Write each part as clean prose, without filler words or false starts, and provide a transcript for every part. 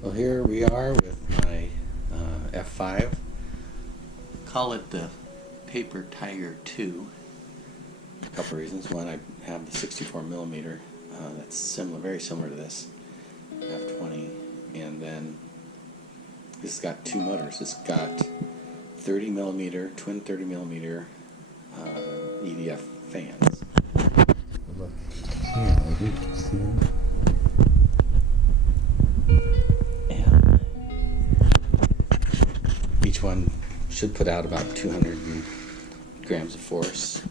Well, here we are with my F5. Call it the Paper Tiger 2. A couple reasons. One, I have the 64mm that's similar, very similar to this F20, and then this has got two motors. It's got 30mm, twin 30mm EDF fans. Look here, you can see them. And each one should put out about 200 grams of force.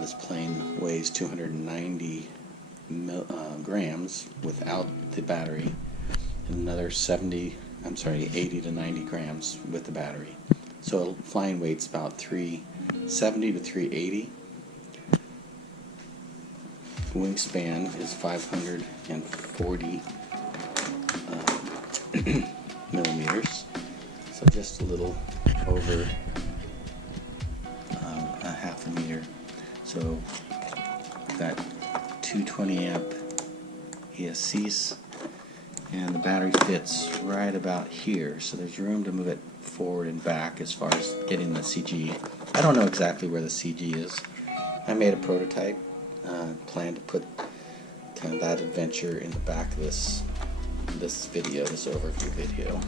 This plane weighs 290 grams without the battery, and another 80 to 90 grams with the battery. So flying weight's about 370 to 380. Wingspan is 540 millimeters, so just a little over a half a meter. So got 220 amp ESCs, and the battery fits right about here, so there's room to move it forward and back as far as getting the CG. I don't know exactly where the CG is. I made a prototype, plan to put kind of that adventure in the back of this video, this overview video.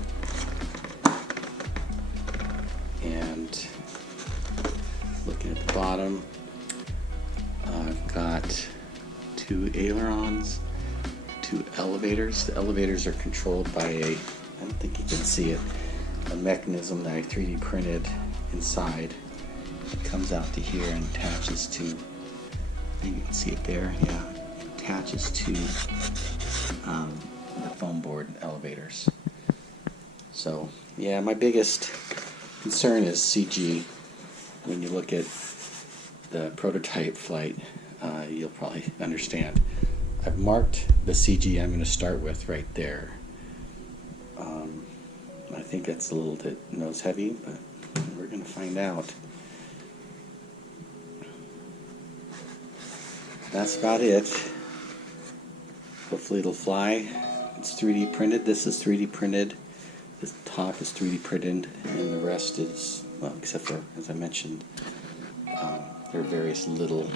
And looking at the bottom, I've got two ailerons, two elevators. The elevators are controlled by I don't think you can see it, a mechanism that I 3D printed inside. It comes out to here and attaches to, you can see it there, yeah, it attaches to the foam board elevators. So yeah, my biggest concern is CG. When you look at the prototype flight, you'll probably understand. I've marked the CG I'm going to start with right there. I think that's a little bit nose heavy, but we're going to find out. That's about it. Hopefully it'll fly. It's 3D printed. This is 3D printed. The top is 3D printed, and the rest is, well, except for, as I mentioned, there are various little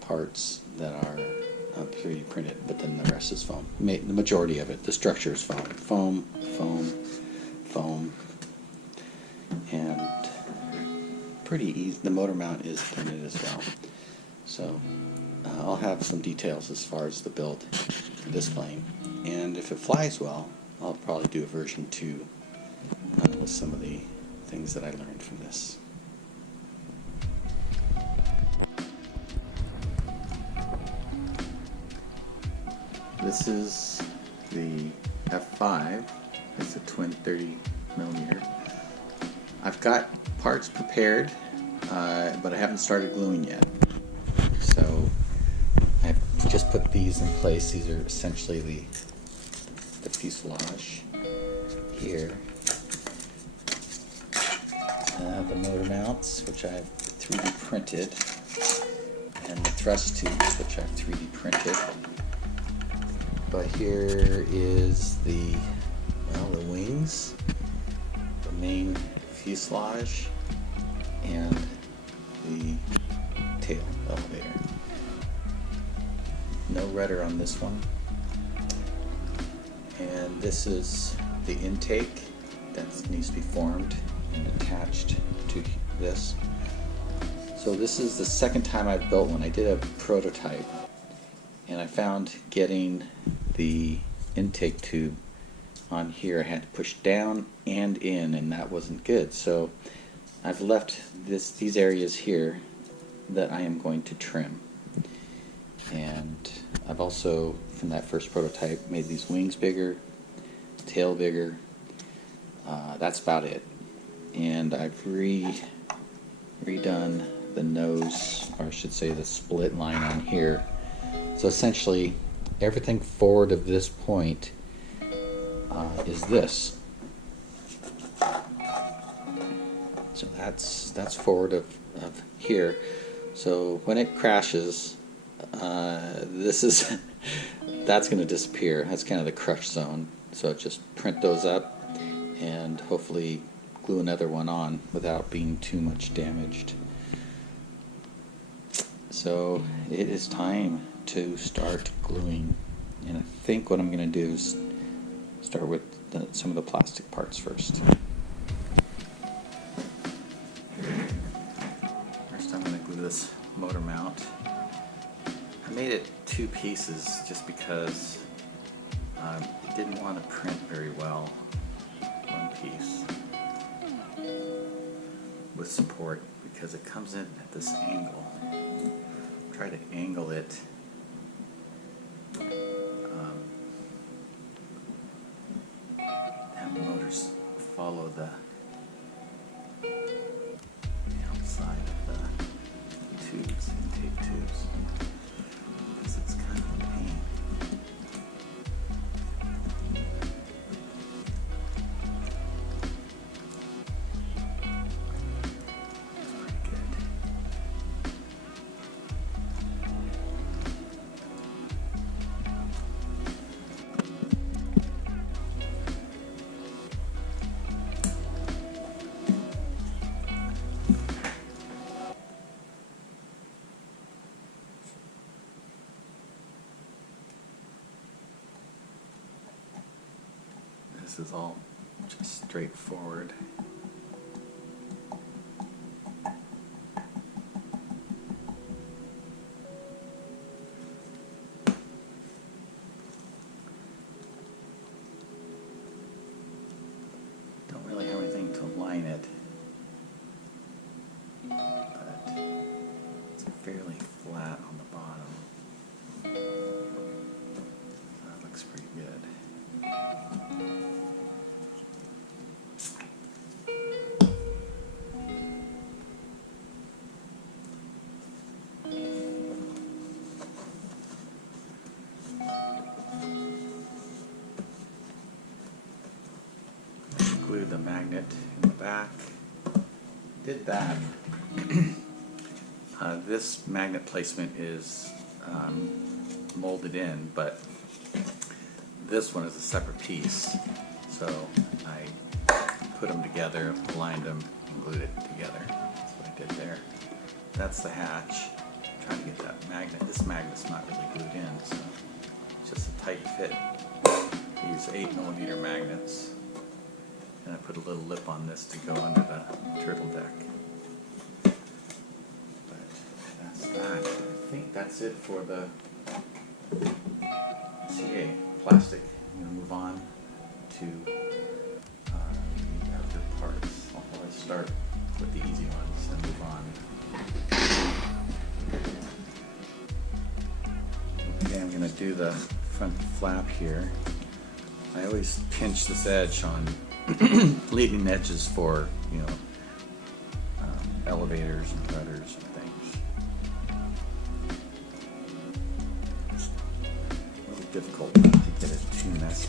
parts that are 3D printed, but then the rest is foam. The majority of it, the structure is foam. Foam, foam, foam, and pretty easy. The motor mount is printed as well. So I'll have some details as far as the build for this plane, and if it flies well, I'll probably do a version 2 with some of the things that I learned from this. This is the F5. It's a twin 30mm. I've got parts prepared, but I haven't started gluing yet. So I've just put these in place. These are essentially the fuselage here. The motor mounts, which I've 3D printed, and the thrust tubes, which I've 3D printed. But here is the wings, the main fuselage, and the tail elevator. No rudder on this one. And this is the intake that needs to be formed and attached to this. So this is the second time I've built one. I did a prototype, and I found getting the intake tube on here, I had to push down and in, and that wasn't good. So I've left these areas here that I am going to trim. And I've also, from that first prototype, made these wings bigger, tail bigger. That's about it. And I've redone the nose, or I should say the split line on here. So essentially, everything forward of this point is this. So that's forward of here. So when it crashes, that's going to disappear. That's kind of the crush zone. So just print those up and hopefully glue another one on without being too much damaged. So it is time to start gluing, and I think what I'm going to do is start with some of the plastic parts first. First I'm going to glue this motor mount. I made it 2 pieces just because it didn't want to print very well, one piece with support, because it comes in at this angle. Try to angle it have the motors follow the outside of the tubes, intake tubes, because it's kind of a pain. This is all just straightforward. Don't really have anything to line it, but it's fairly flat on the bottom. That looks pretty good. Glue the magnet in the back. Did that. This magnet placement is molded in, but this one is a separate piece. So I put them together, aligned them, and glued it together. That's what I did there. That's the hatch. I'm trying to get that magnet. This magnet's not really glued in, so it's just a tight fit. I use 8mm magnets. And I put a little lip on this to go under the turtle deck. But that's that. I think that's it for the CA plastic. I'm going to move on to the other parts. I'll always start with the easy ones and move on. Okay, I'm going to do the front flap here. I always pinch this edge on leading edges for, elevators and rudders and things. It's a little difficult not to get it too messy.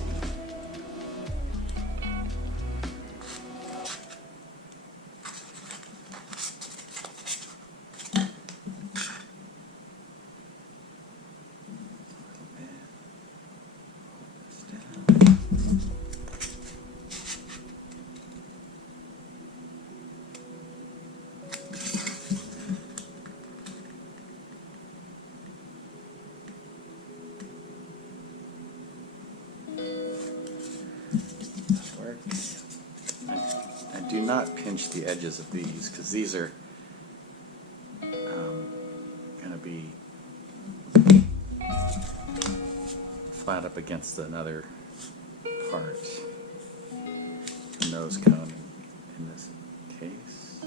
I do not pinch the edges of these because these are going to be flat up against another part, the nose cone in this case.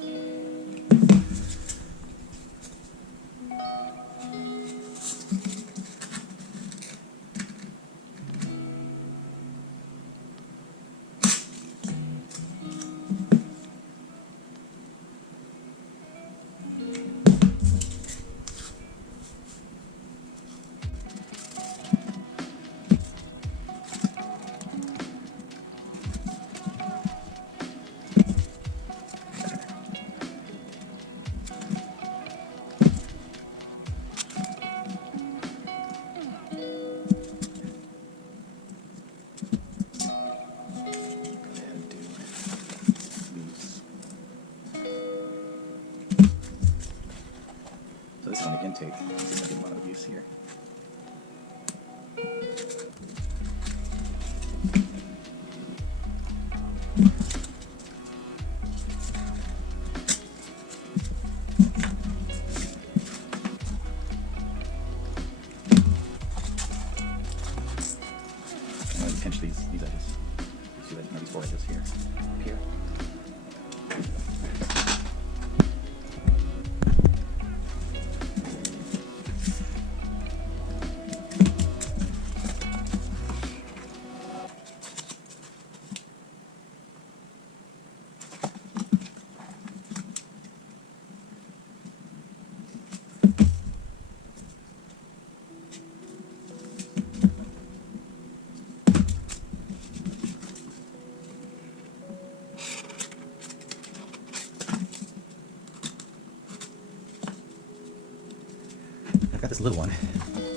little one.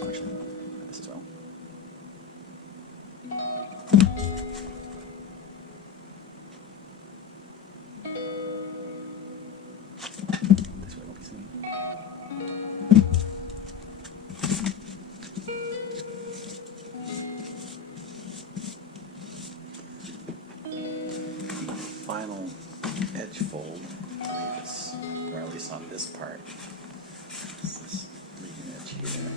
Actually, this as well. This way won't be seen. Final edge fold, I believe it's, or at least on this part, this is leading edge here.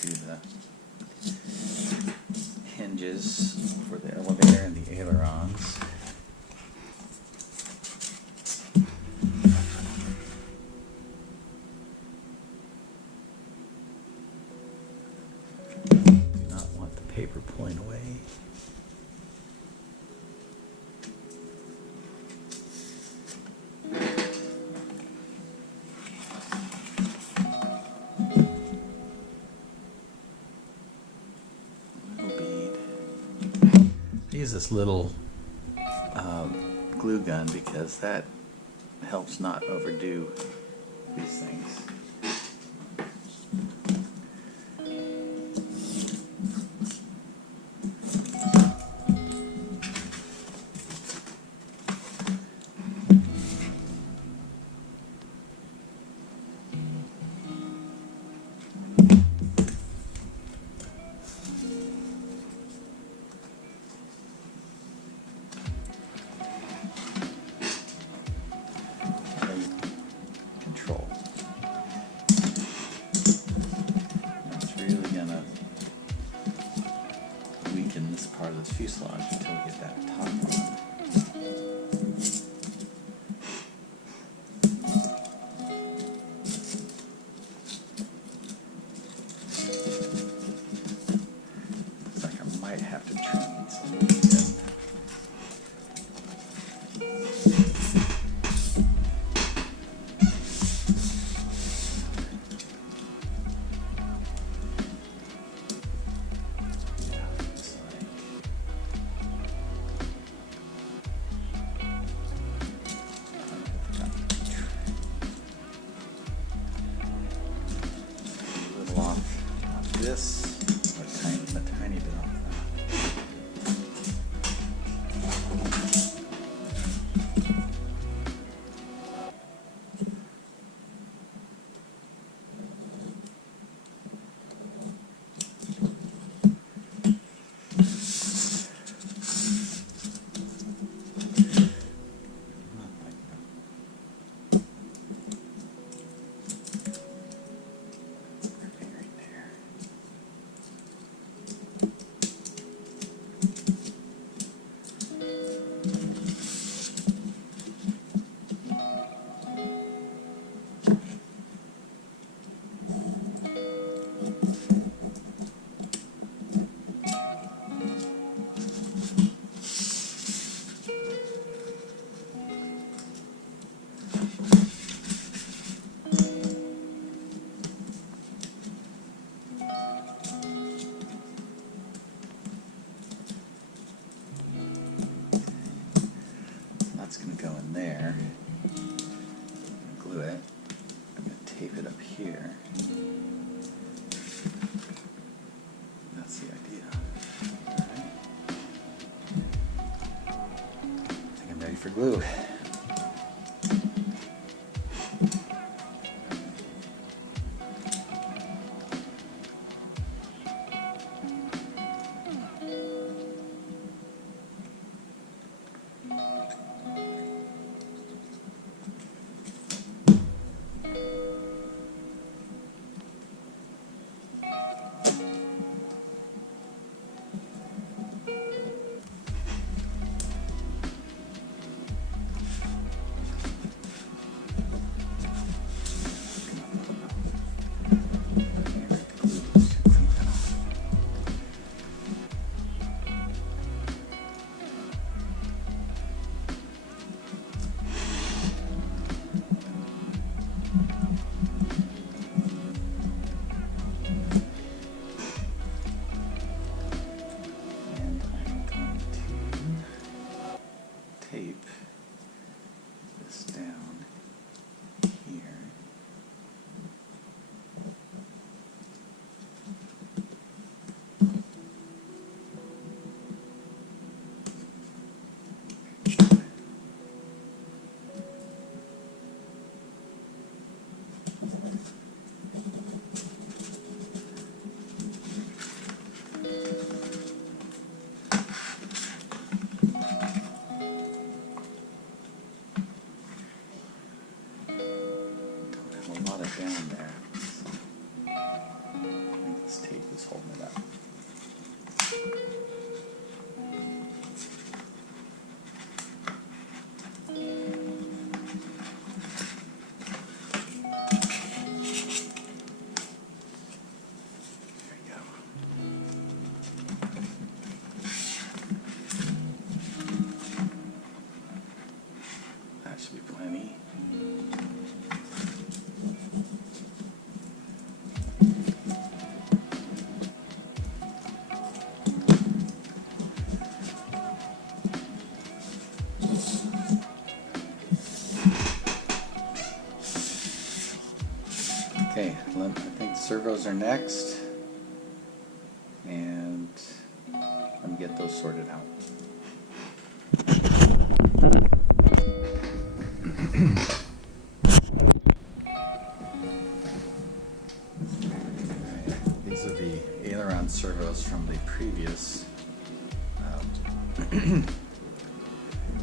Do the hinges for the elevator and the ailerons. Do not want the paper pulling away. Use this little glue gun because that helps not overdo these things. Control. It's really gonna weaken this part of this fuselage until we get that top on. Looks like I might have to trim these a little bit. Off this, a tiny bit off that. That's going to go in there. Glue it. I'm going to tape it up here. That's the idea. Alright. I think I'm ready for glue. Down there. I think this tape is holding it up. There you go. That should be plenty. Okay, I think servos are next, and let me get those sorted out. These are the aileron servos from the previous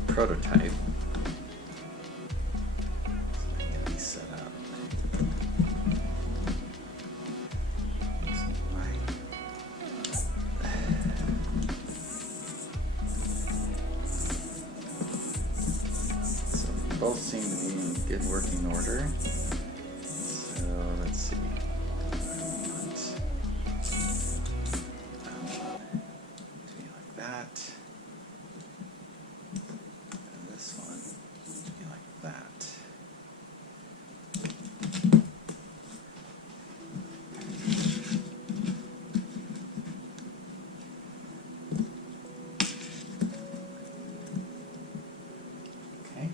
prototype. Get these set up. Both seem to be in good working order. So let's see. I want to be like that. And this one to be like that. Okay.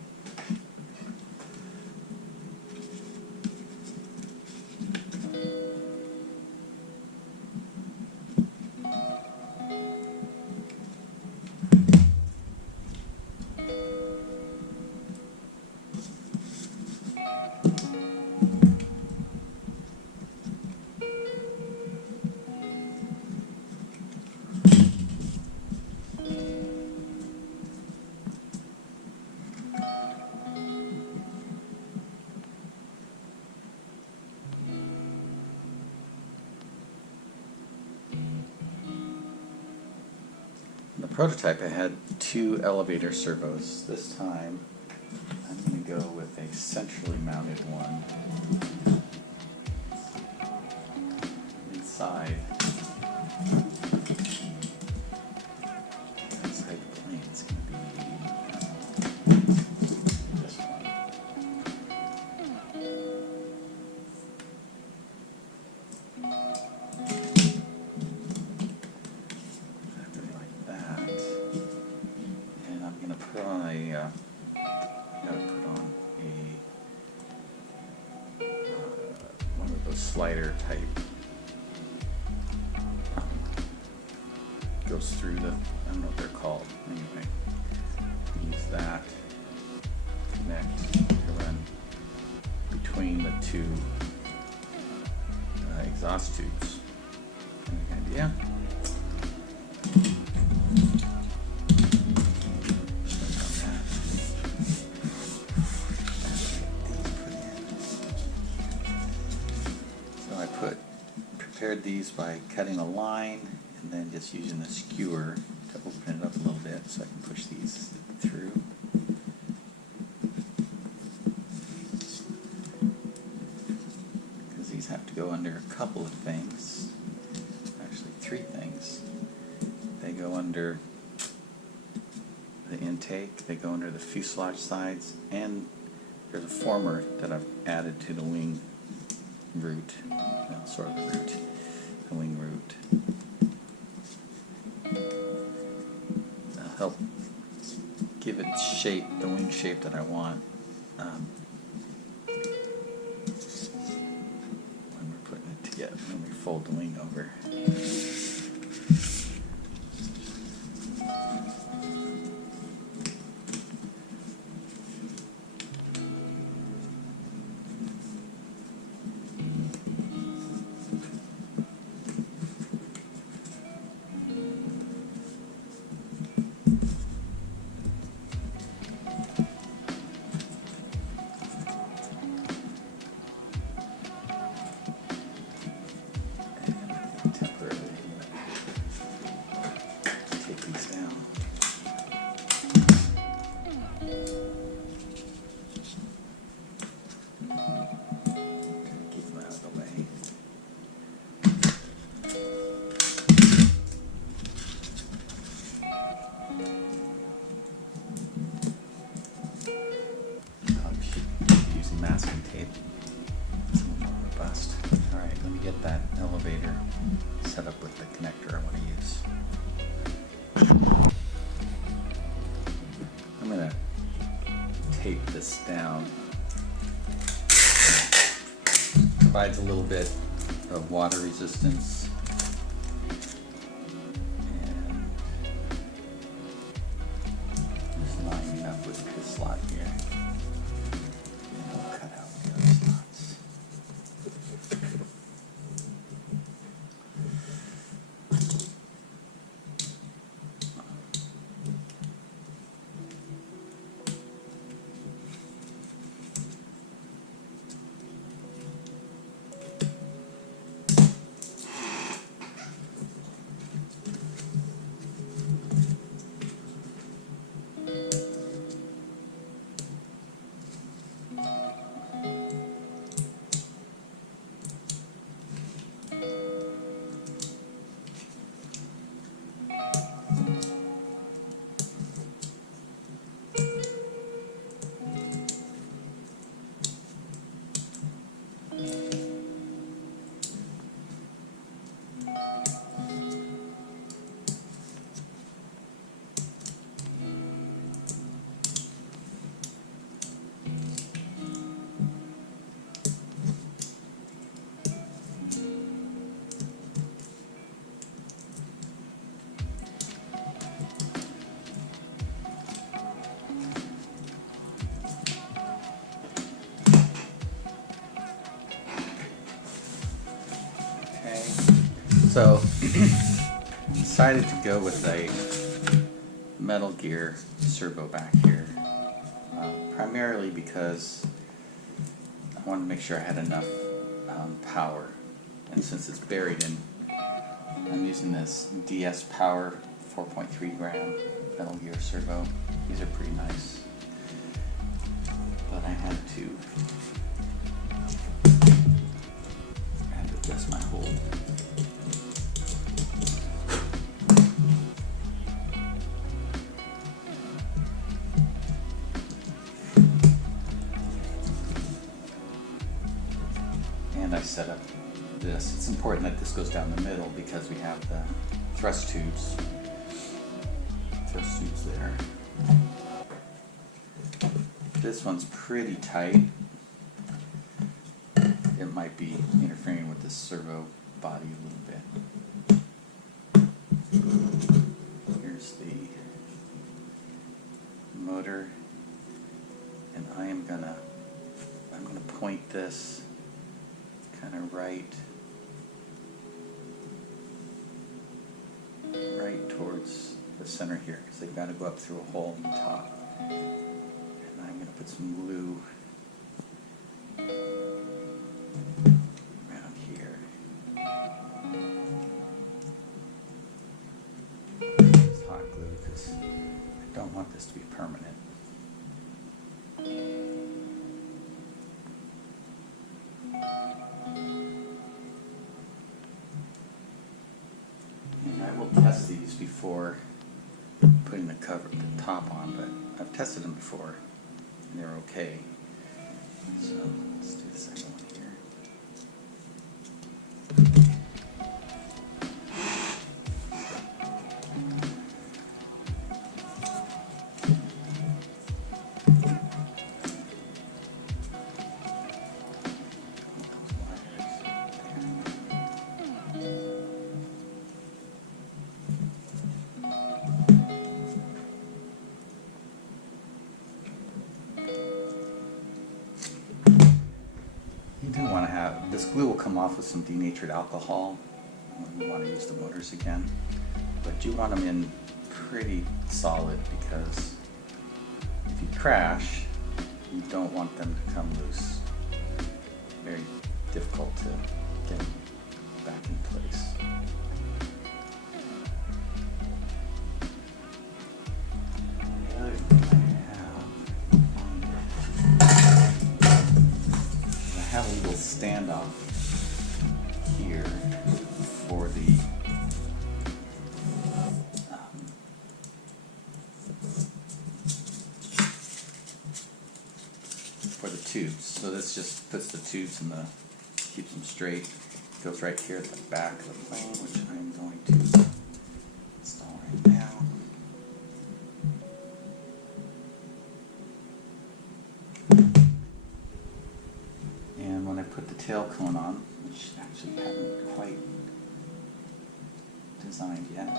The prototype I had 2 elevator servos. This time I'm going to go with a centrally mounted one inside the plane. It's going to be this one. slider type. Goes through the, I don't know what they're called. Anyway, use that. Connect to run between the two exhaust tubes. Any idea? So I prepared these by cutting a line and then just using the skewer to open it up a little bit so I can push these through. Because these have to go under a couple of things, actually 3 things. They go under the intake, they go under the fuselage sides, and there's a former that I've added to the wing root, well, sort of the root, the wing root. Help give it shape, the wing shape that I want when we're putting it together, when we fold the wing over. That elevator set up with the connector I want to use. I'm going to tape this down. Provides a little bit of water resistance. And just lining up with this slot here. And I'll cut out the other slots. So, decided to go with a Metal Gear servo back here, primarily because I wanted to make sure I had enough power, and since it's buried in, I'm using this DSpower 4.3 gram Metal Gear servo. These are pretty nice, but I had to adjust my hold. And I set up this. It's important that this goes down the middle because we have the thrust tubes there. This one's pretty tight. it might be interfering with the servo body a little bit. Here's the motor, and I'm gonna point this kind of right towards the center here, because they've got to go up through a hole in the top. And I'm going to put some glue around here. It's hot glue because I don't want this to be permanent. And I will test these before putting the top on, but I've tested them before and they're okay. So let's do the second one here. You do want to have, this glue will come off with some denatured alcohol when you want to use the motors again, but you want them in pretty solid because if you crash, you don't want them to come loose. Very difficult to get them back in place. The other thing I have a little standoff here for the tubes. So this just puts the tubes in keeps them straight. Goes right here at the back of the plane, which I'm going to install right now. And when I put the tail cone on, which actually haven't quite designed yet,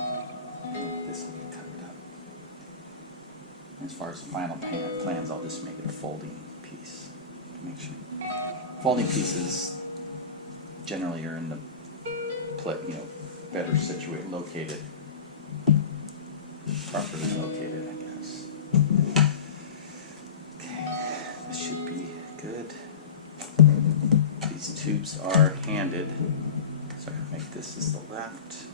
this will be covered up. As far as the final plans, I'll just make it a folding piece to make sure. Folding pieces generally are in the better situated, located, properly located, I guess. Okay, this should be good. These tubes are handed, so I can make this as the left.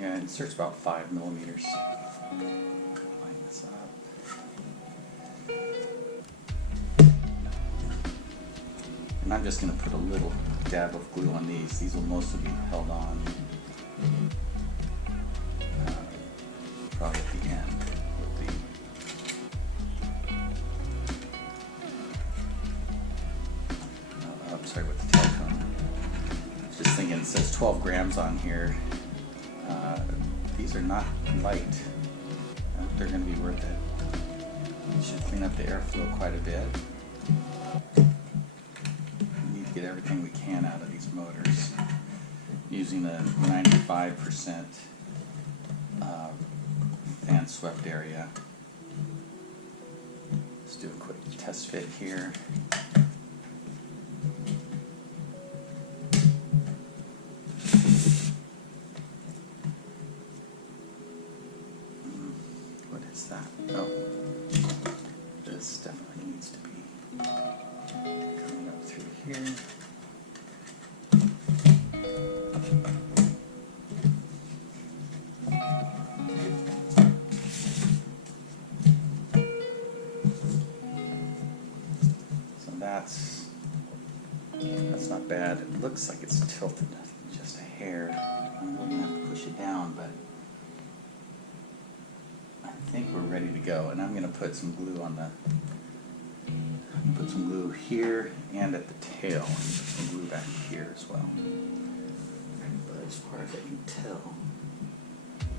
Yeah, it inserts about 5 millimeters. Line this up. And I'm just going to put a little dab of glue on these. These will mostly be held on probably at the end with with the tail cone. Just thinking, it says 12 grams on here. These are not light. They're going to be worth it. You should clean up the airflow quite a bit. We need to get everything we can out of these motors using a 95% fan swept area. Let's do a quick test fit here. Oh, this definitely needs to be coming up through here. That's not bad. It looks like it's tilted just a hair. I'm really gonna have to push it down, but I think we're ready to go. And I'm gonna put some glue on put some glue here and at the tail, and put some glue back here as well. But as far as I can tell,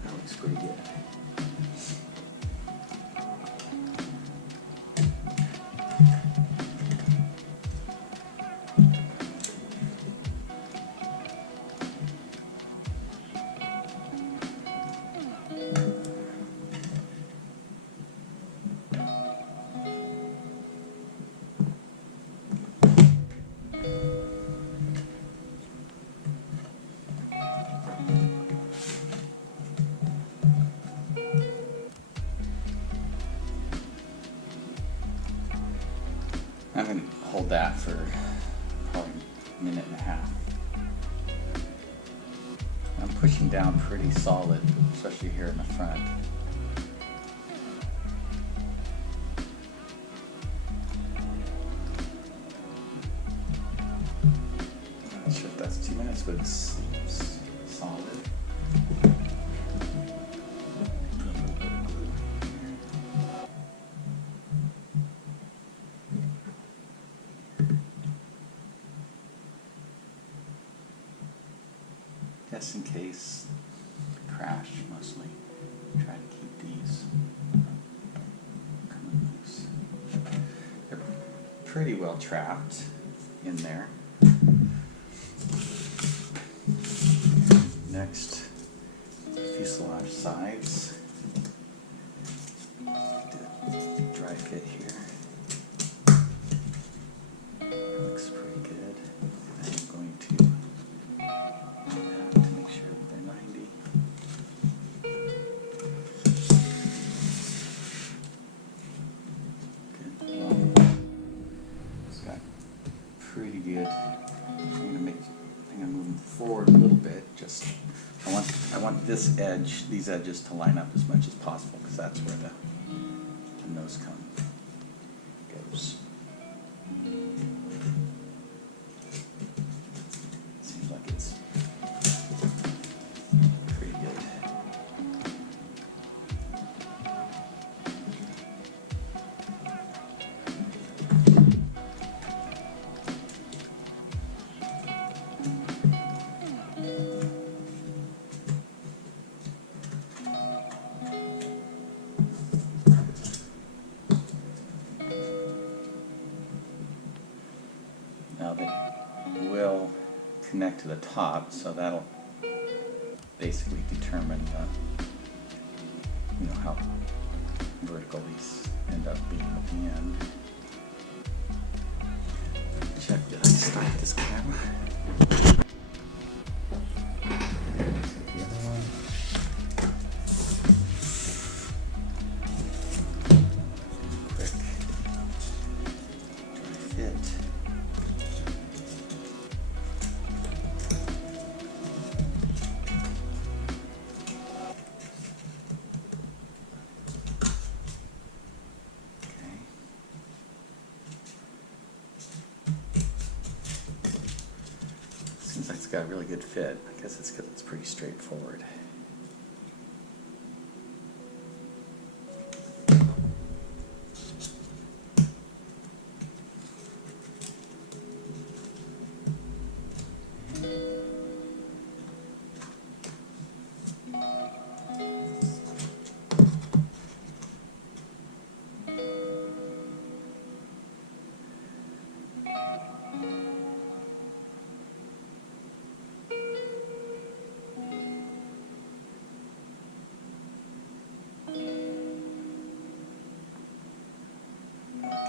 that looks pretty good. I'm going to hold that for probably a minute and a half. I'm pushing down pretty solid, especially here in the front. I'm not sure if that's 2 minutes, but it's solid. Just in case crash, mostly try to keep these coming loose. They're pretty well trapped in there. Next, fuselage sides. Dry fit here. Looks pretty good. I'm going to make sure that they're 90. Good. Well, it's got pretty good. I'm gonna move them forward a little bit. Just I want this edge, these edges to line up as much as possible, because that's where the nose goes. Seems like it's pretty good. Now they will connect to the top, so that'll basically determine how vertical these end up being at the end. Check, did I start this camera? The other one. Quick dry fit. Seems like it's got a really good fit. I guess it's because it's pretty straightforward.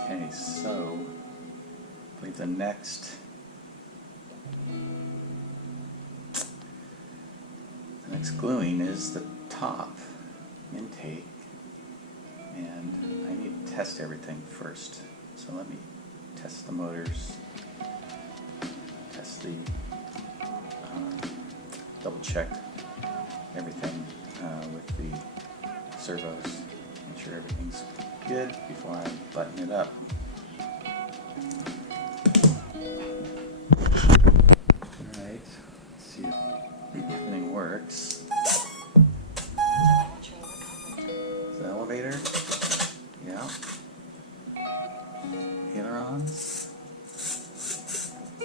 Okay, so I believe the next gluing is the top intake, and I need to test everything first. So let me test the motors, test the double check everything with the servos, make sure everything's good before I button it up.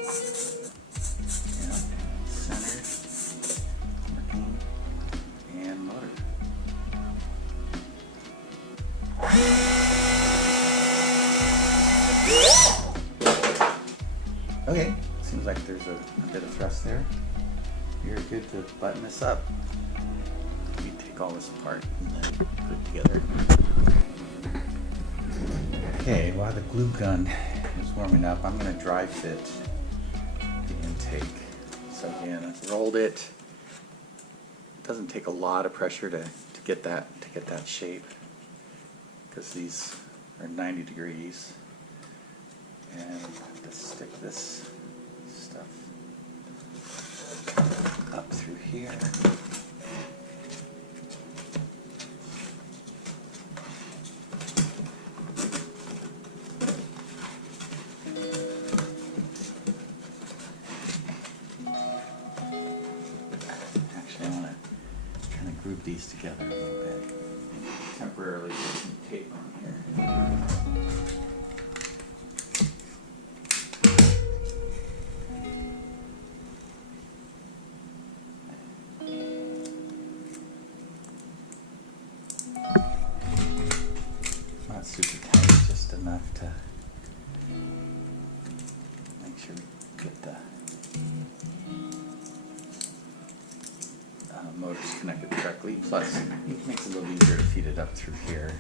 Yeah, center, working, and motor. Okay, seems like there's a bit of thrust there. You're good to button this up. We take all this apart and then put it together. Okay, while the glue gun is warming up, I'm going to dry fit the intake. So again, I've rolled it. It doesn't take a lot of pressure to get that shape, because these are 90 degrees. And just stick this stuff up through here. Actually, I want to kind of group these together a little bit. Temporarily put some tape on here. Not super tight, just enough to make sure we get the motors connected correctly. Plus, it makes it a little easier to feed it up through here.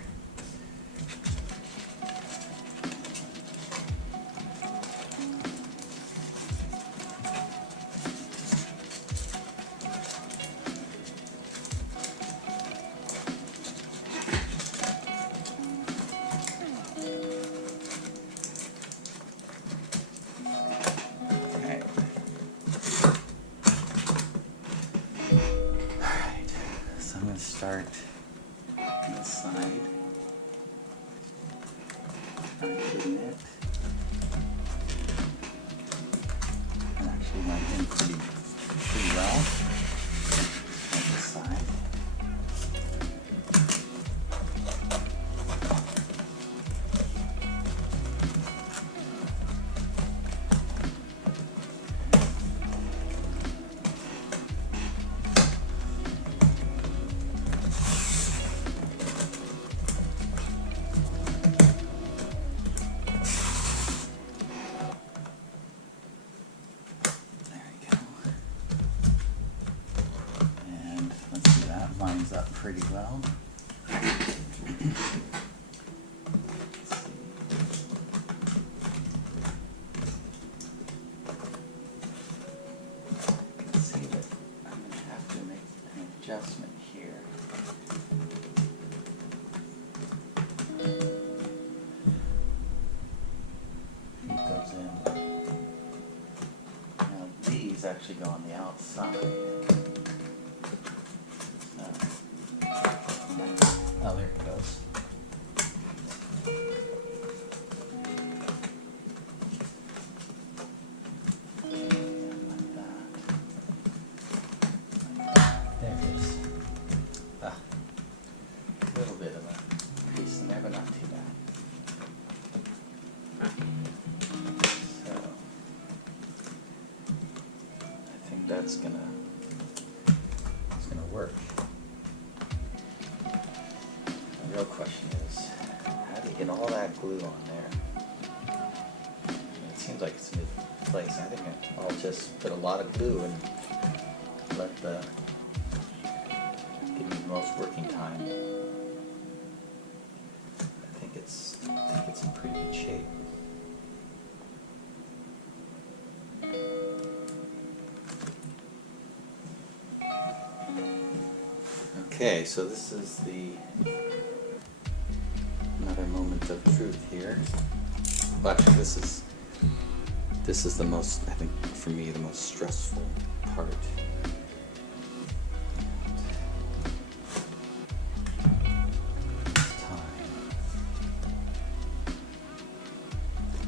Start on this side, starting it, and actually went in pretty well on this side. Lines up pretty well. Let's see that I'm going to have to make an adjustment here. Feed those in. Now these actually go on the outside. Oh, there it goes. Like that. There it is. Ah, a little bit of a crease in there, but not too bad. So, I think that's gonna work. The real question is, how do you get all that glue on there? It seems like it's in place. I think I'll just put a lot of glue and let give me the most working time. I think it's in pretty good shape. Okay, so this is another moment of truth here. Well, actually, this is the most, I think, for me, the most stressful part.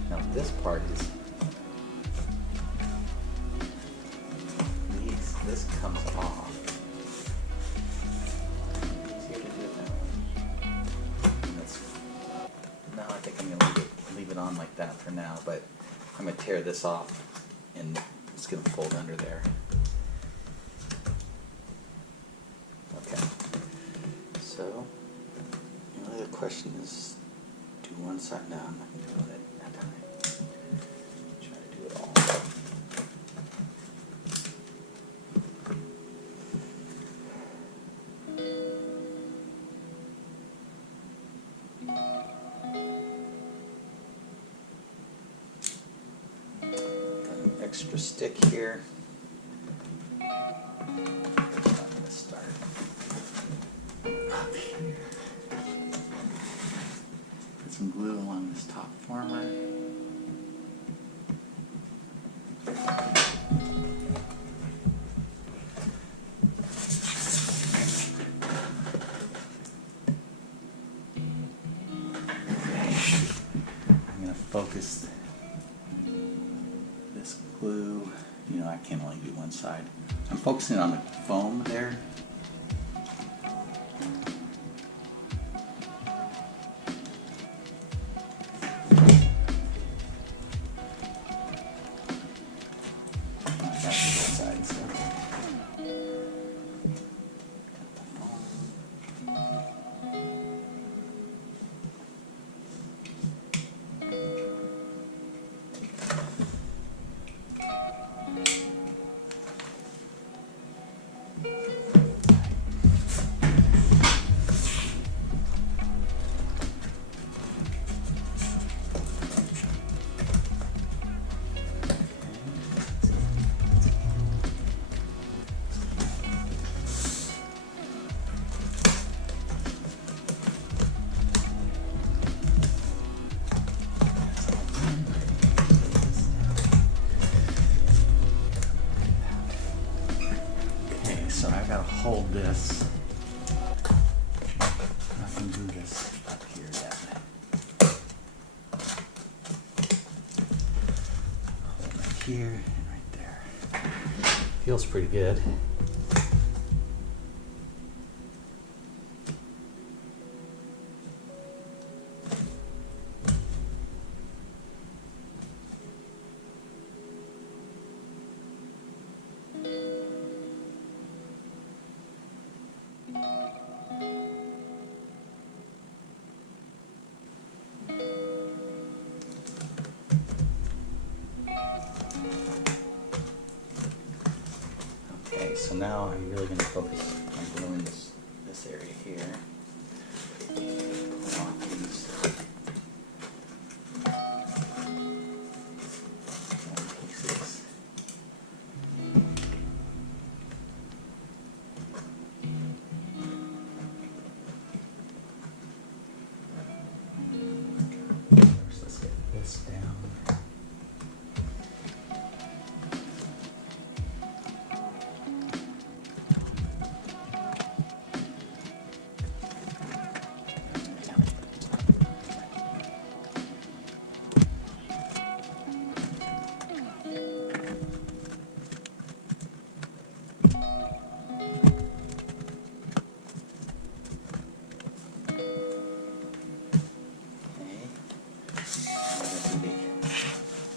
Now this part is this comes off. I think I'm going to leave it on like that for now, but I'm going to tear this off and it's going to fold under there. Okay. So, the only other question is, do one side. No, I'm not going to do it at that time. Try to do it all. Got an extra stick here. I'm going to start up here. Put some glue along this top former. I'm going to focus this glue. I can only do one side. I'm focusing on the foam there. So I gotta hold this. I can do this up here yet. Hold it here and right there. Feels pretty good. Okay, so now I'm really going to focus on gluing this area here. Pull off these pieces. First, let's get this down.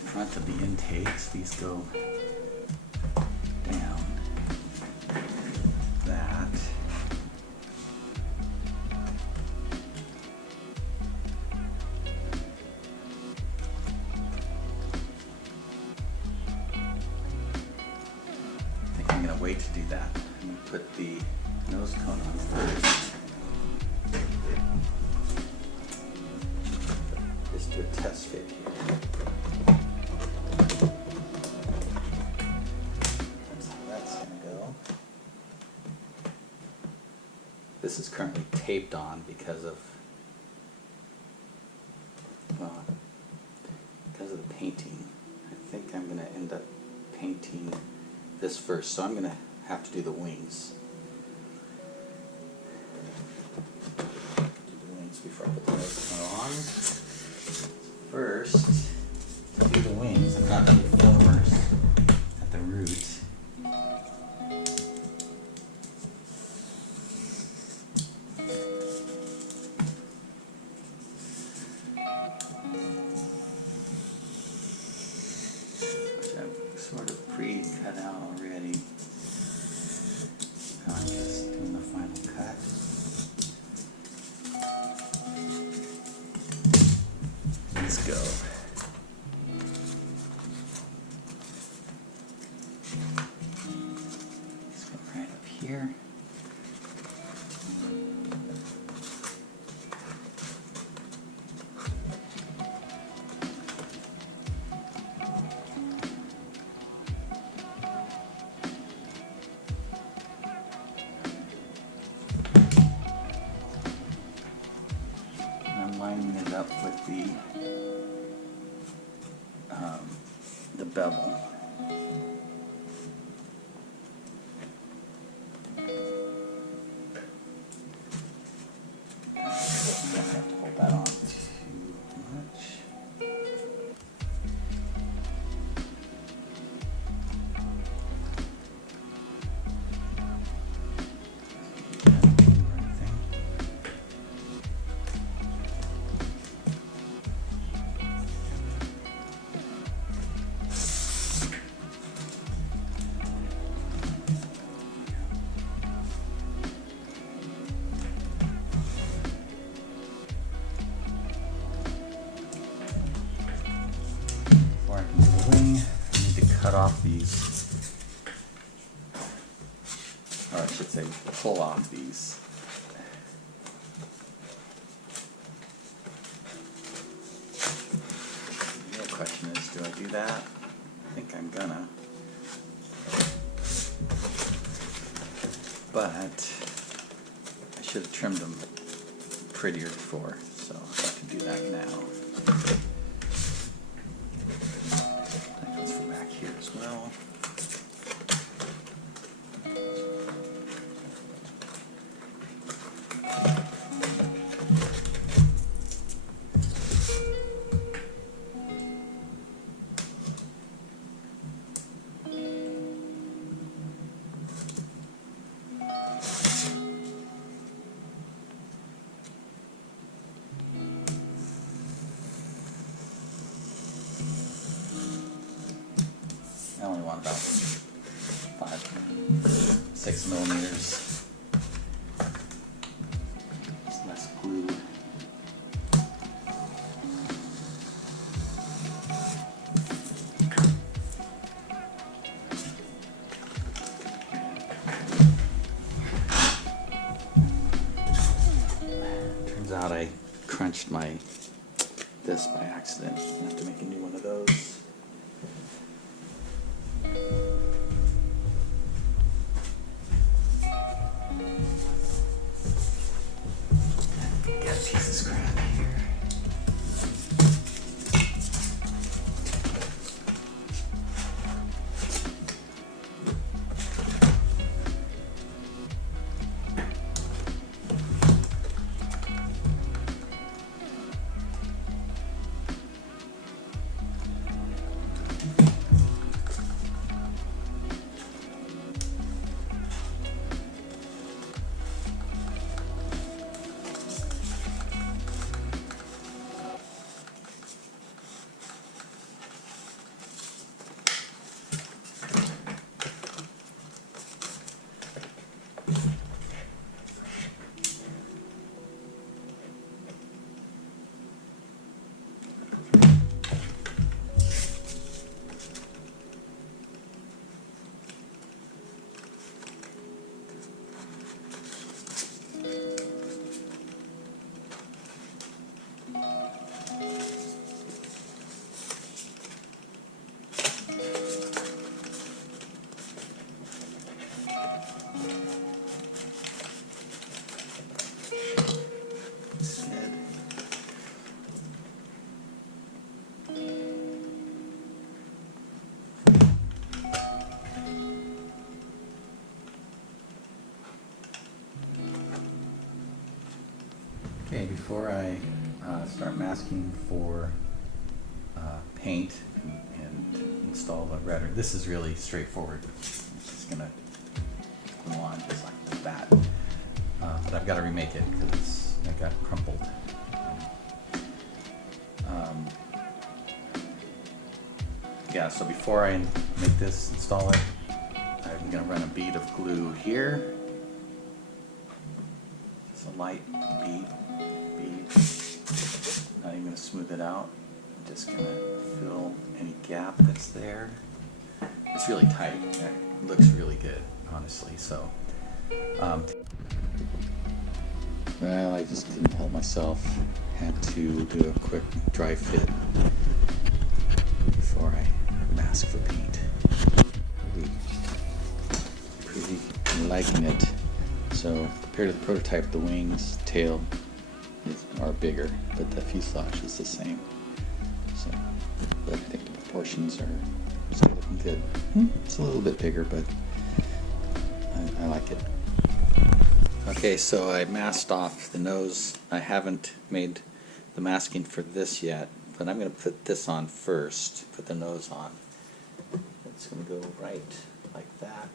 Front of the intakes, these go down. That. I think I'm going to wait to do that. I'm going to put the nose cone on first. Just do a test fit here. This is currently taped on because of the painting. I think I'm going to end up painting this first, so I'm going to have to do the wings. Do the wings before I put the nose cone on. First, to do the wings, I've got the formers at the root. cut out already. Now I'm just doing the final cut. Let's go. Let's go right up here. Lining it up with the bevel. I don't have to hold that on too much. Before I can do the wing, I need to cut off these, or I should say pull off these. The real question is, do I do that? I think I'm gonna. But I should have trimmed them prettier before, so I have to do that now. That goes for back here as well. I only want about 6 millimeters. Just less glue. Turns out I crunched this by accident. I have to make a new one of those. Got a piece of scrap here. Okay, before I start masking for paint and install the redder, this is really straightforward. It's just gonna go on just like that. But I've got to remake it because it got crumpled. yeah, so before I make this install it, I'm going to run a bead of glue here. Just a light bead. Not even going to smooth it out. I'm just going to fill any gap that's there. It's really tight. It looks really good, honestly. So, well, I just couldn't help myself. Had to do a quick dry fit before I mask for paint. Pretty liking it. So compared to the prototype, the wings, tail are bigger, but the fuselage is the same. So, but I think the proportions are still looking good. It's a little bit bigger, but I like it. Okay, so I masked off the nose. I haven't made the masking for this yet, but I'm going to put this on first, put the nose on. It's going to go right like that.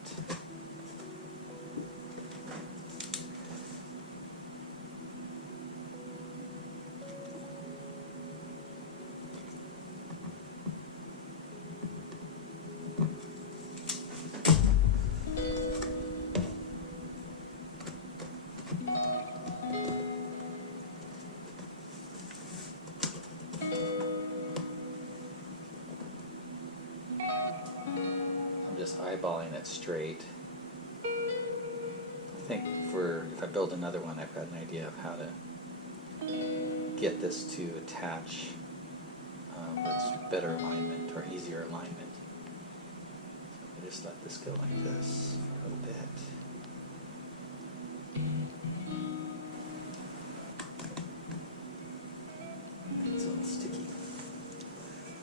Just eyeballing it straight. I think if I build another one, I've got an idea of how to get this to attach with better alignment or easier alignment. So I just let this go like this for a little bit. It's a little sticky.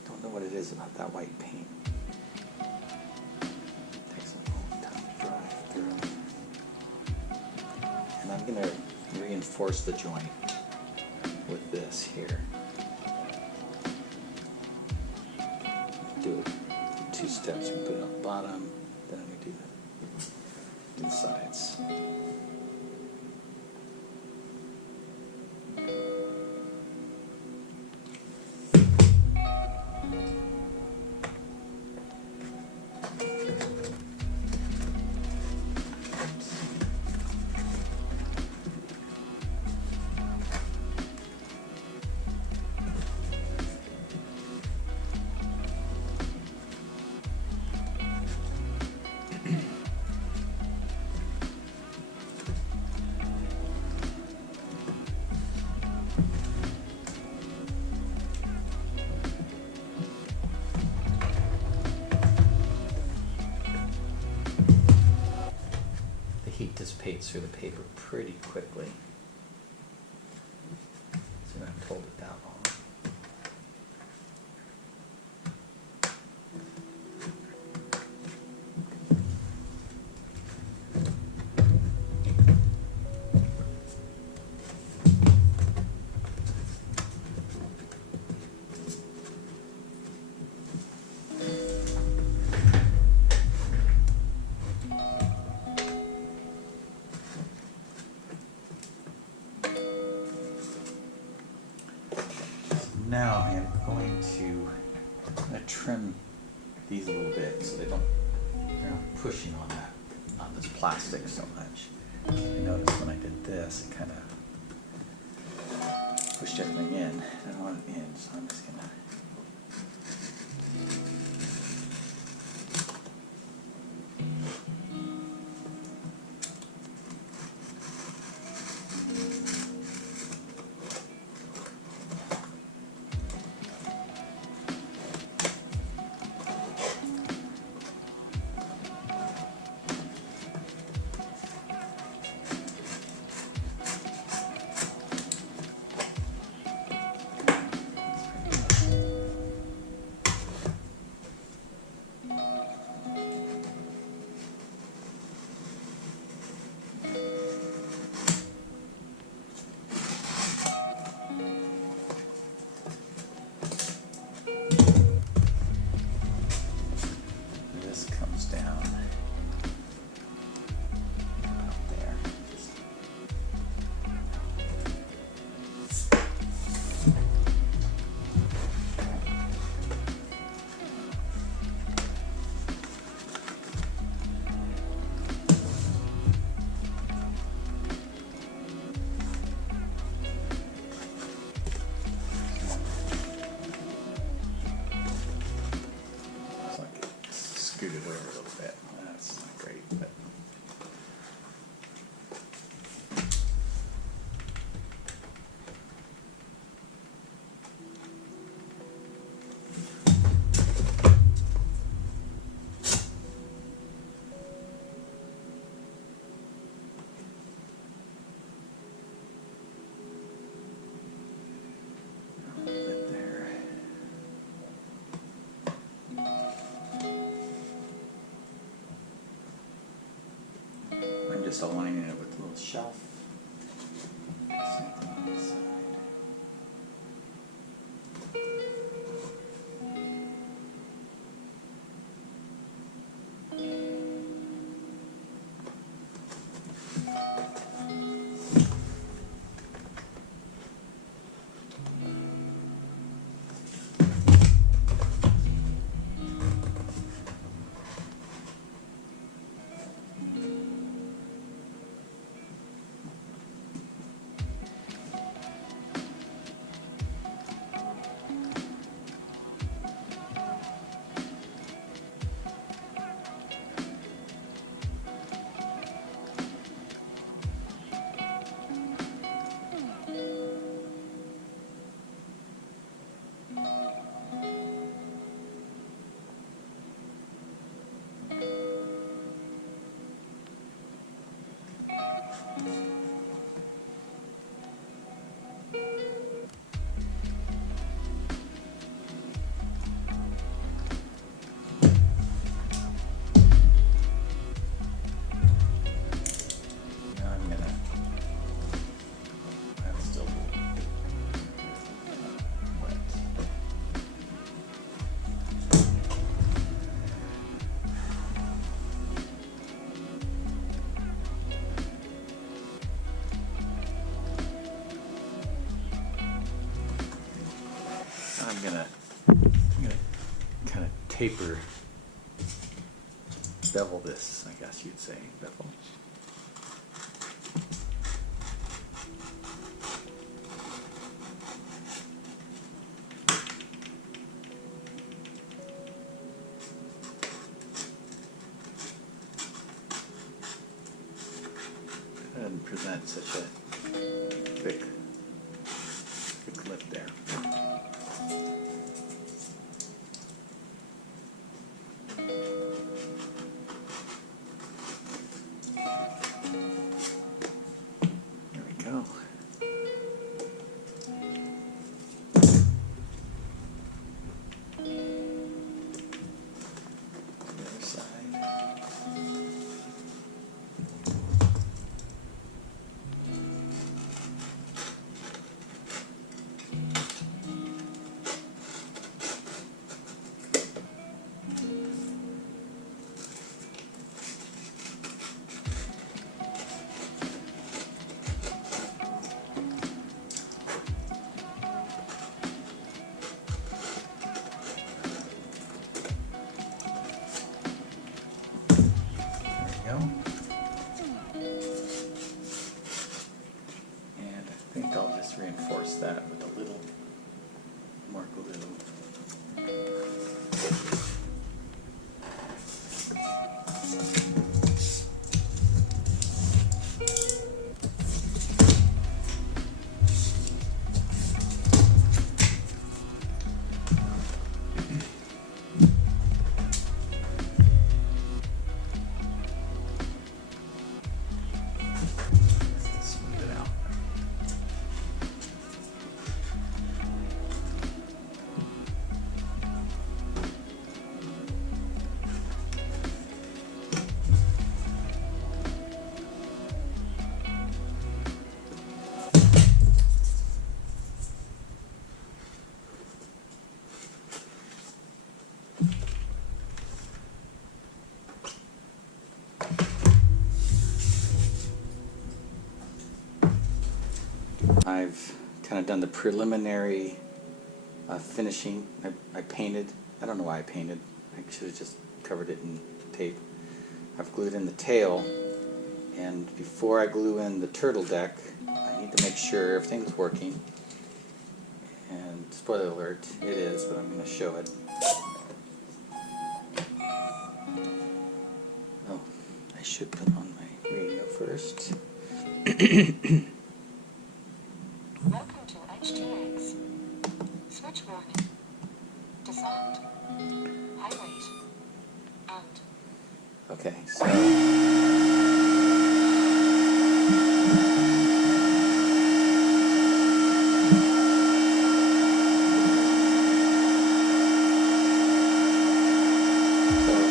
Don't know what it is about that white paint. And I'm going to reinforce the joint with this here. Do it 2 steps. We put it on the bottom, then we do the sides. Heat dissipates through the paper pretty quickly. So I haven't hold it that long. Now I am going to trim these a little bit so they're not pushing on this plastic so much. I noticed when I did this, it kind of pushed everything in. I don't want it in, so I'm just gonna. wear a little bit. That's not great, but. I'm just aligning it with a little shelf. Same thing on this side. I'm gonna kind of taper, bevel this, I guess you'd say, bevel. And present such a thick lip there. Go. The other side. And I think I'll just reinforce that with a little more glue. Smooth it out. I've kind of done the preliminary finishing. I painted. I don't know why I painted. I should have just covered it in tape. I've glued in the tail, and before I glue in the turtle deck, I need to make sure everything's working. And spoiler alert, it is, but I'm going to show it. should put on my radio first. Welcome to HTX. Switch warning. Disarmed. High rate. And. Okay, so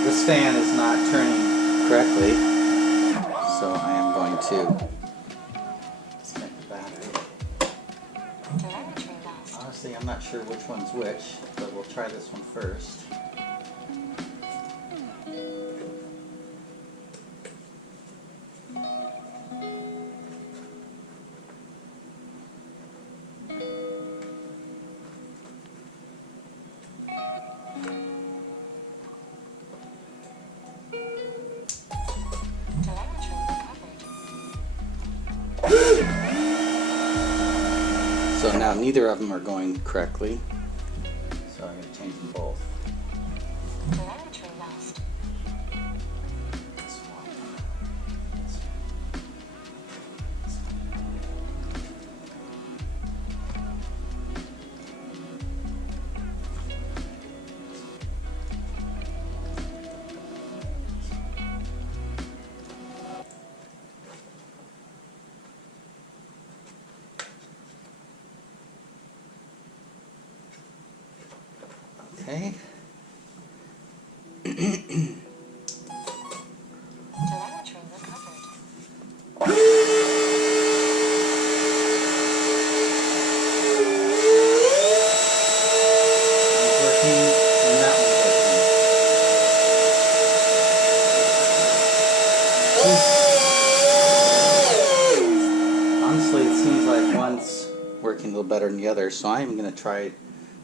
this fan is not turning correctly, so I am going to disconnect the battery. Telemetry lost. Honestly, I'm not sure which one's which, but we'll try this one first. Telemetry recovered. So now neither of them are going correctly, so I'm going to change them both. Telemetry lost. This one. Okay. Telemetry recovered. One's working, and that one's working. Honestly, it seems like one's working a little better than the other, so I'm going to try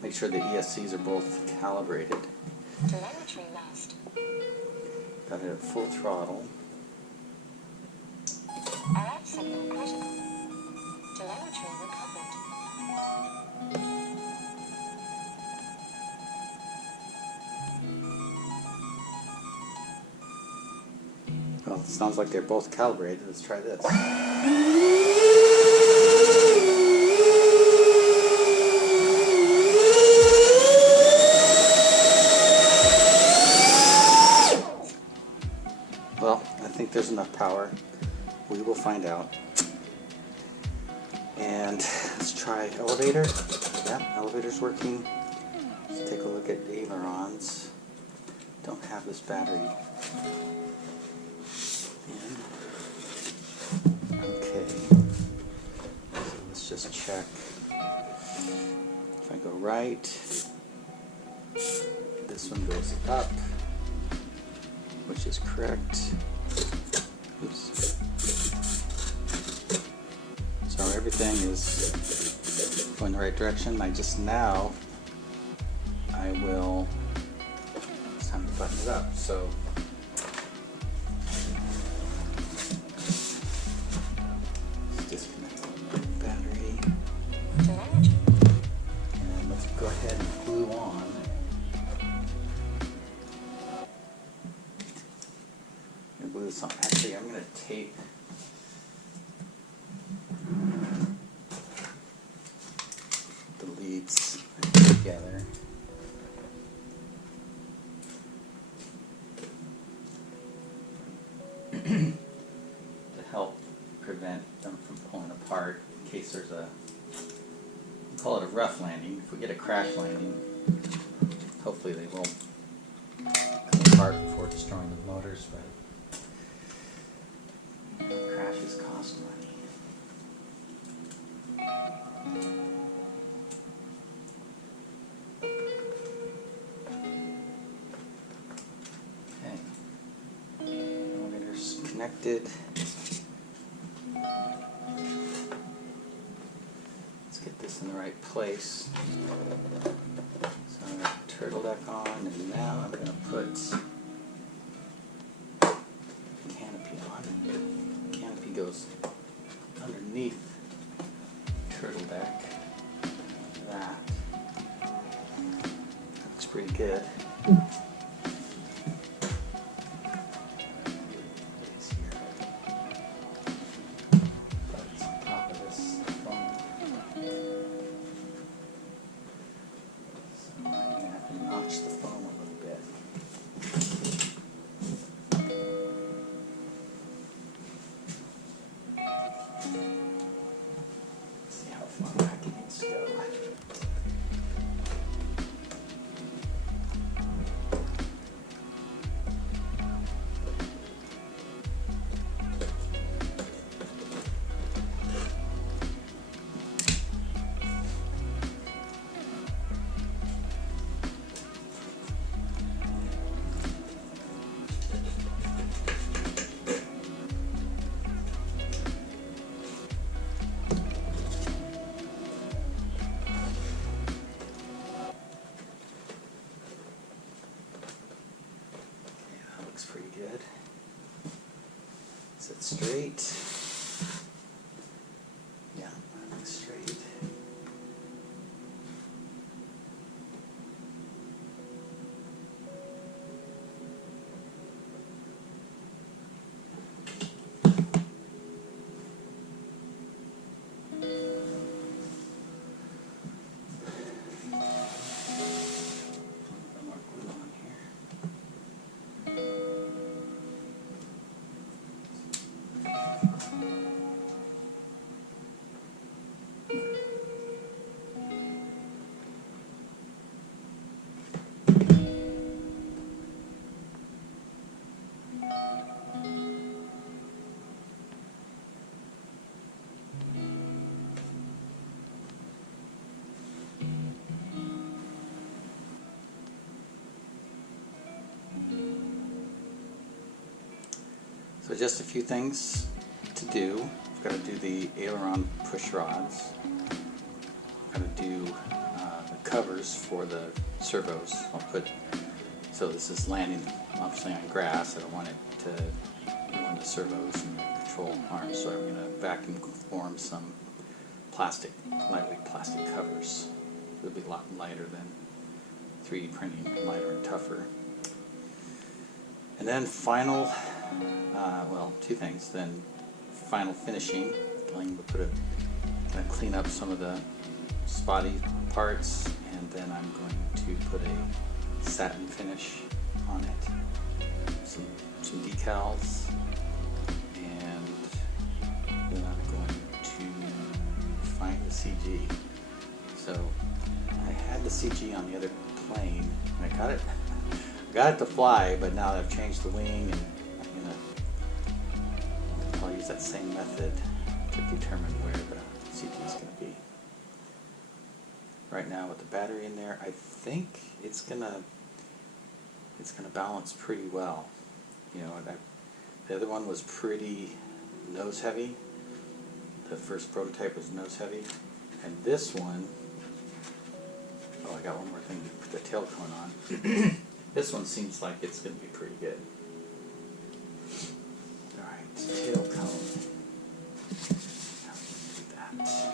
make sure the ESCs are both calibrated. Telemetry lost. Got it at full throttle. RF signal critical. Telemetry recovered. Well, it sounds like they're both calibrated. Let's try this. Well, I think there's enough power. We will find out. And let's try elevator. Yeah, elevator's working. Let's take a look at ailerons. Don't have this battery in. Okay. So let's just check. If I go right, this one goes up, which is correct. Oops. So everything is going the right direction. I will, it's time to button it up. So let's disconnect the battery. Telemetry. And let's go ahead and glue on. Glue this on. Actually, I'm going to tape the leads together. To help prevent them from pulling apart in case there's a, we call it a rough landing. If we get a crash landing, hopefully they won't come apart before destroying the motors, but crashes cost money. Okay. Elevator's connected. Let's get this in the right place. So I'm going to turtleneck on, and now I'm going to put canopy on. Canopy goes underneath turtle deck. That looks pretty good. pretty good. Sit straight. Yeah, looks straight. So just a few things to do. I've got to do the aileron push rods. I've got to do the covers for the servos. So this is landing obviously on grass. I don't want it to ruin the servos and the control arms, so I'm going to vacuum form some lightweight plastic covers. It'll be a lot lighter than 3D printing, lighter and tougher. And then final, two things. Then final finishing. I'm going to clean up some of the spotty parts, and then I'm going to put a satin finish on it, some decals, and then I'm going to find the CG. So I had the CG on the other plane, and I got it to fly, but now that I've changed the wing, and I'll use that same method to determine where the CG is going to be. Right now with the battery in there, I think it's gonna balance pretty well. The other one was pretty nose heavy. The first prototype was nose heavy, and this one, I got one more thing to put the tail cone on. This one seems like it's going to be pretty good. All right, tail cone. How do that?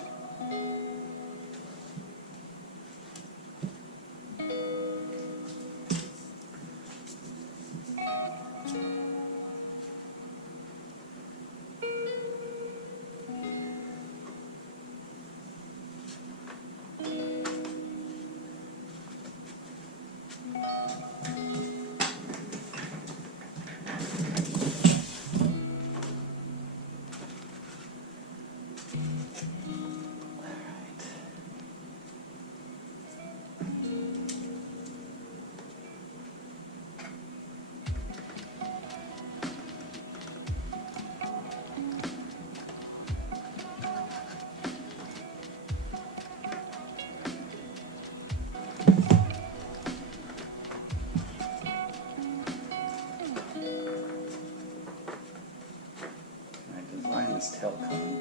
This tail cone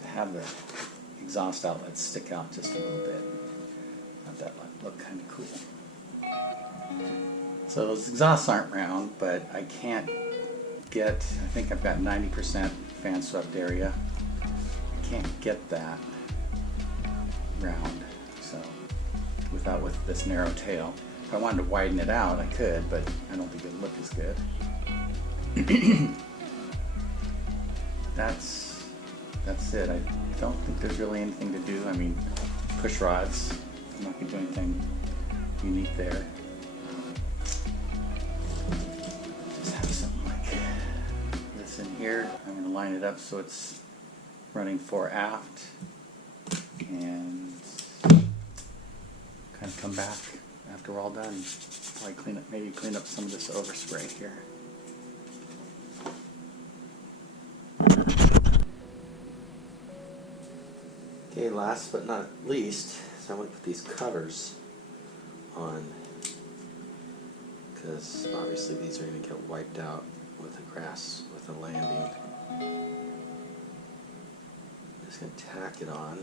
to have the exhaust outlets stick out just a little bit. Let that look kind of cool. So those exhausts aren't round, but I can't get, I think I've got 90% fan swept area. I can't get that round, so with this narrow tail. If I wanted to widen it out, I could, but I don't think it'd look as good. That's it. I don't think there's really anything to do. I mean, push rods. I'm not going to do anything unique there. Just have something like this in here. I'm going to line it up so it's running fore aft, and kind of come back after we're all done. Probably maybe clean up some of this overspray here. Okay, last but not least, so I want to put these covers on, because obviously these are going to get wiped out with the grass with the landing. I'm just going to tack it on.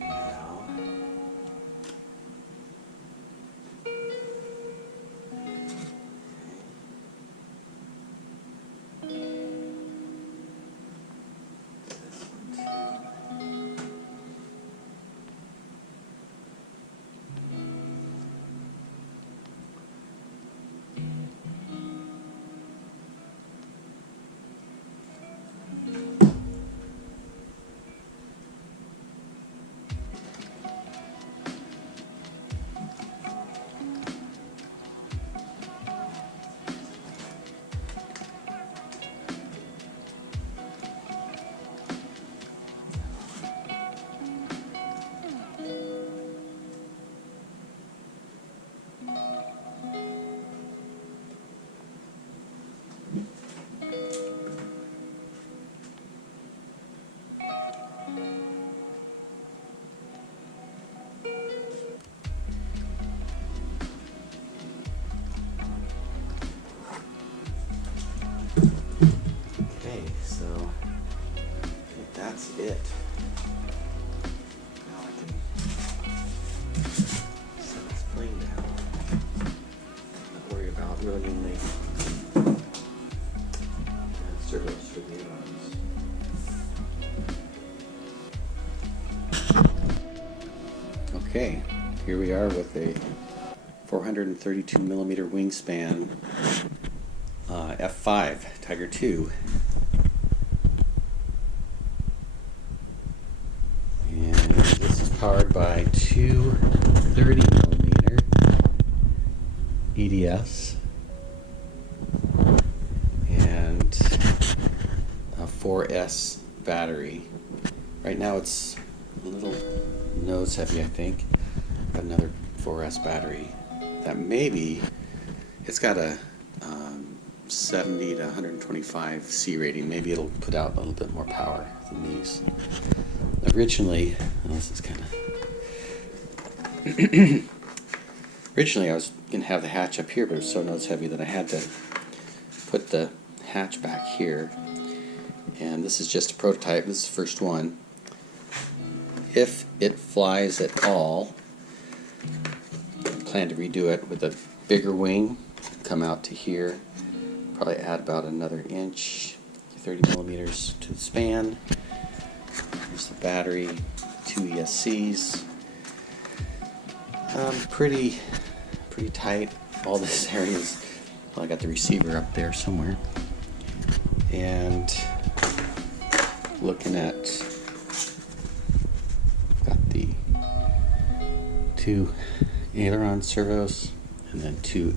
Now, it. Now I can set this plane down. Not worry about ruining the servos for the ailerons. Okay, here we are with a 432mm Wingspan F5 Tiger 2. And this is powered by two 30mm EDFs and a 4S battery. Right now it's a little nose heavy, I think. Got another 4S battery that maybe it's got a 70 to 125 C rating. Maybe it'll put out a little bit more power than these. Originally, well, this is kind of originally I was gonna have the hatch up here, but it was so nose heavy that I had to put the hatch back here. And this is just a prototype. This is the first one. If it flies at all, I plan to redo it with a bigger wing, come out to here, probably add about another inch, 30mm to the span. Here's the battery, two ESCs. Pretty tight. All this area is, well, I got the receiver up there somewhere. And looking at, got the two aileron servos and then two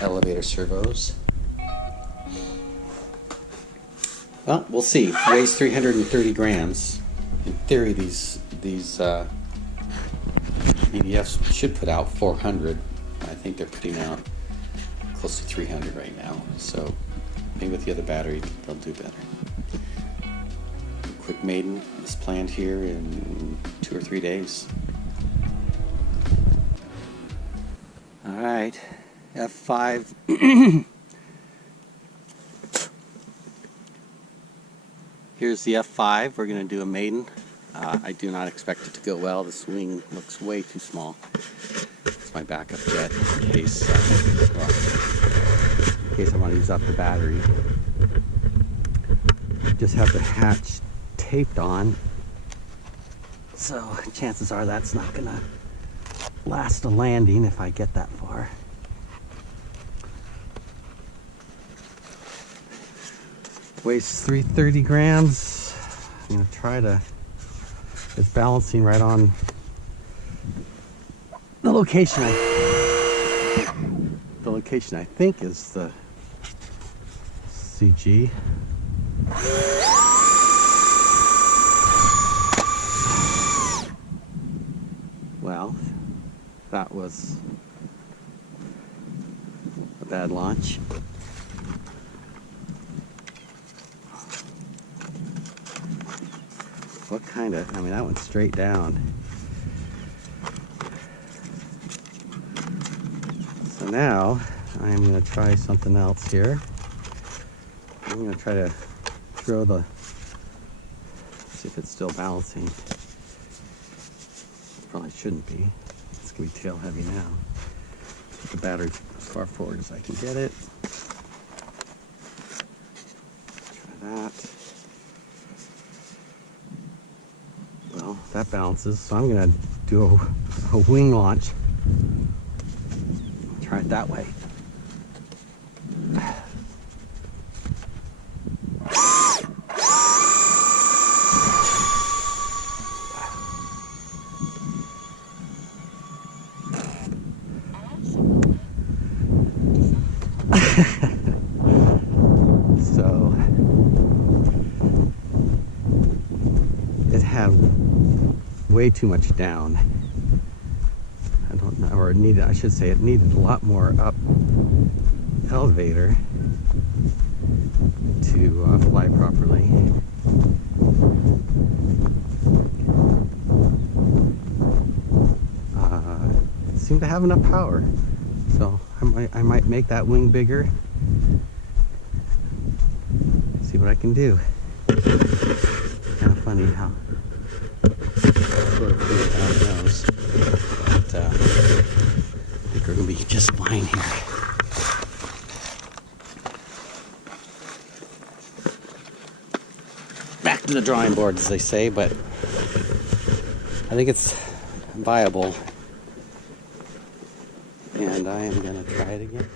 elevator servos. Well, we'll see. Weighs 330 grams. In theory, these EDFs should put out 400. I think they're putting out close to 300 right now. So maybe with the other battery, they'll do better. A quick Maiden is planned here in 2 or 3 days. All right, F5. Here's the F5. We're going to do a Maiden. I do not expect it to go well. This wing looks way too small. It's my backup jet in case I want to use up the battery. Just have the hatch taped on, so chances are that's not going to last a landing if I get that far. Weighs 330 grams. I'm going to try to, it's balancing right on the location I think is the CG. Well, that was a bad launch. What kind of, I mean, that went straight down. So now I'm going to try something else here. I'm going to try to throw the, see if it's still balancing. Probably shouldn't be. It's going to be tail heavy now. Put the battery as far forward as I can get it. Try that. Well, that balances, so I'm going to do a wing launch. Try it that way. So it had way too much down. I don't know, or it needed, I should say it needed a lot more up elevator to fly properly. It seemed to have enough power, so I might make that wing bigger. See what I can do. Kind of funny how sort of things out knows. But I think we're gonna be just fine here. Back to the drawing board, as they say, but I think it's viable. And I am gonna try it again.